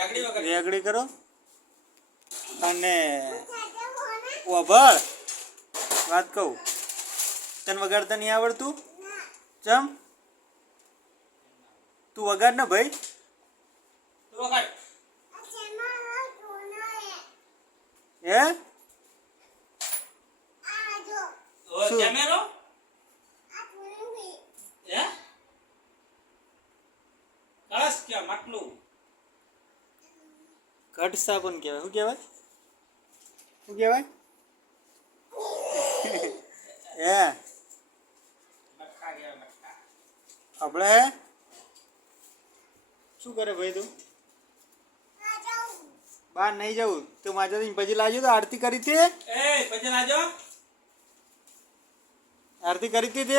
રેગડી કરો અને ઓભળ વાત કહું, તને વગાડતા નહીં આવડતું? ચમ તું વગાડ ને ભાઈ. હે કટ સાબન કહેવાય. શું કહેવાય? શું કહેવાય? હે આપણે શું કરે ભાઈ તું? બહાર નહીં જવું તો માજા પછી લાવજો. તો આરતી કરી હતી, આરતી કરી હતી તે